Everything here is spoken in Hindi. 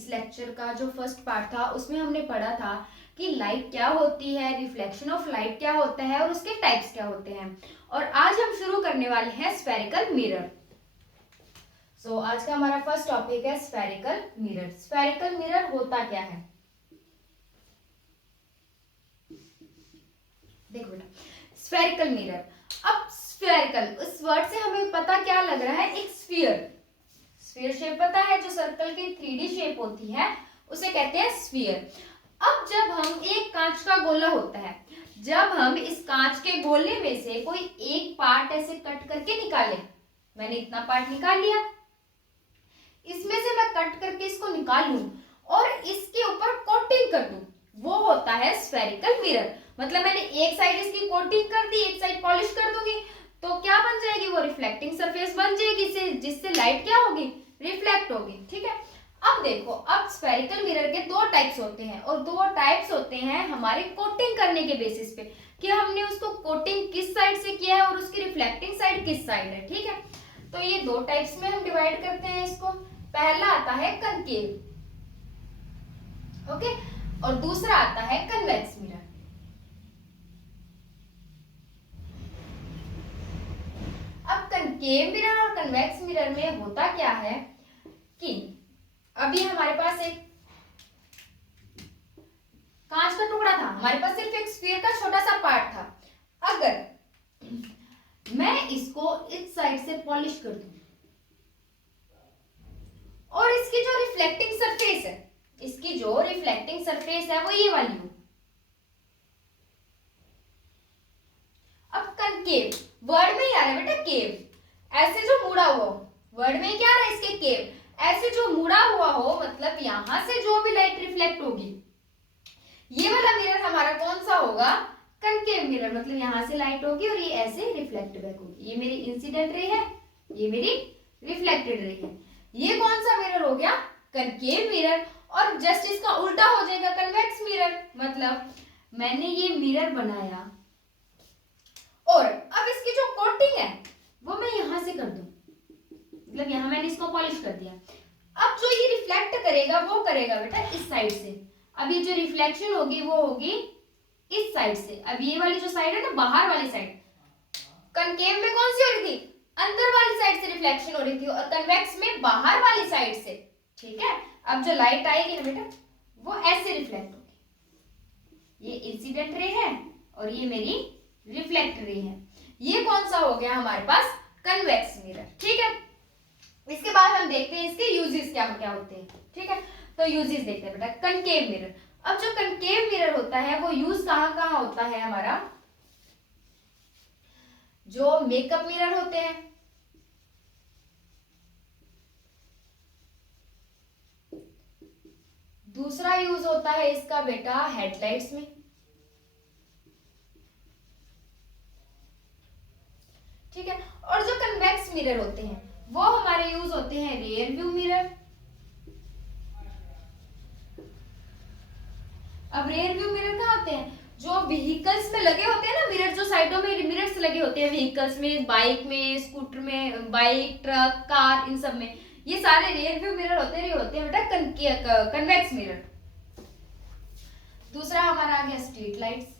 इस लेक्चर का जो फर्स्ट पार्ट था उसमें हमने पढ़ा था कि लाइट क्या होती है, रिफ्लेक्शन ऑफ लाइट क्या होता है और उसके टाइप्स क्या होते हैं। और आज हम शुरू करने वाले हैं स्फेरिकल मिरर। सो आज का हमारा फर्स्ट टॉपिक है स्फेरिकल मिरर। स्फेरिकल मिरर होता क्या है? देखो बेटा, स्फेरिकल मिरर। अब स्फेरिकल, उस वर्ड से हमें पता क्या लग रहा है? एक स्फीयर। स्फीयर शेप पता है, जो सर्कल की 3D शेप होती है उसे कहते हैं स्फीयर। अब जब हम एक कांच का गोला होता है, जब हम इस कांच के गोले में से कोई एक पार्ट ऐसे कट करके निकाले, मैंने इतना पार्ट निकाल लिया, इसमें से मैं कट करके इसको निकाल लूं और इसके ऊपर कोटिंग कर दूं, वो होता है स्फेरिकल मिरर। मतलब मैंने एक साइड इसकी कोटिंग कर दी, एक साइड पॉलिश कर दूंगी, तो क्या बन जाएगी? वो रिफ्लेक्टिंग सरफेस बन जाएगी, जिससे लाइट क्या होगी? रिफ्लेक्ट होगी। ठीक है। अब देखो, अब स्फेरिकल मिरर के दो टाइप्स होते हैं और दो टाइप्स होते हैं हमारे कोटिंग करने के बेसिस पे कि हमने उसको कोटिंग किस साइड से किया है और उसकी रिफ्लेक्टिंग साइड किस साइड है। ठीक है। तो ये दो टाइप्स में हम डिवाइड करते हैं इसको। पहला आता है कनकेव, ओके, और दूसरा आता है कन्वेक्स मिरर। अब कनकेव मिरर और कन्वेक्स मिरर में होता क्या है कि अभी हमारे पास एक कांच का टुकड़ा था, हमारे पास सिर्फ एक स्फीयर का छोटा सा पार्ट था। अगर मैं इसको इस साइड से पॉलिश कर दूं और इसकी जो रिफ्लेक्टिंग सरफेस है, इसकी जो रिफ्लेक्टिंग सरफेस है वो ये वाली हो। अब कनकेव वर्ड में ही आ रहा है बेटा, केव, ऐसे जो मुड़ा हुआ हो, वर्ड में क्या आ रहा है इसके? केव, ऐसे जो मुड़ा हुआ हो, मतलब यहां से जो भी लाइट रिफ्लेक्ट होगी, ये वाला मिरर हमारा कौन सा होगा? Concave mirror. मतलब यहां से लाइट होगी और ये ऐसे रिफ्लेक्ट बैक होगी। ये मेरी इंसिडेंट रे है, ये मेरी रिफ्लेक्टेड रे है। ये कौन सा मिरर हो गया? Concave mirror. और जस्ट इसका उल्टा हो जाएगा कन्वेक्स मिरर। मतलब मैंने ये मिरर बनाया और अब इसकी जो कोटिंग है वो मैं यहां से कर दूं, मतलब यहां मैंने इसको पॉलिश कर दिया। अब जो ये रिफ्लेक्ट करेगा वो करेगा बेटा इस साइड से। अब ये जो रिफ्लेक्शन होगी वो होगी इस साइड से। अब ये वाली जो साइड है ना, बाहर वाली साइड, कनकेव में कौन सी हो रही थी? अंदर वाली साइड से रिफ्लेक्शन हो रही थी और कन्वेक्स में बाहर वाली साइड से। ठीक है। अब जो लाइट आएगी ना बेटा, वो ऐसे रिफ्लेक्ट होगी। ये इंसिडेंट रे है और ये मेरी रिफ्लेक्ट रे है। ये कौन सा हो गया हमारे पास? Convex mirror. ठीक है। इसके बाद हम देखते हैं इसके यूजेस क्या क्या होते हैं। ठीक है। तो यूजेस देखते हैं बेटा। Concave mirror. अब जो कनकेव मिरर होता है वो यूज कहां कहां होता है हमारा? जो मेकअप मिरर होते हैं, दूसरा यूज होता है इसका बेटा हेडलाइट्स में। ठीक है। और जो कन्वेक्स मिरर होते हैं वो हमारे यूज होते हैं रियर व्यू मिरर। अब रियर व्यू मिरर कहाँ होते हैं? जो व्हीकल्स में लगे होते हैं ना मिरर, जो साइडों में मिरर्स लगे होते हैं व्हीकल्स में, बाइक में, स्कूटर में, बाइक, ट्रक, कार, इन सब में ये सारे रियर व्यू मिरर होते हैं बेटा कन्वेक्स मिरर। दूसरा हमारा आ गया स्ट्रीट लाइट्स।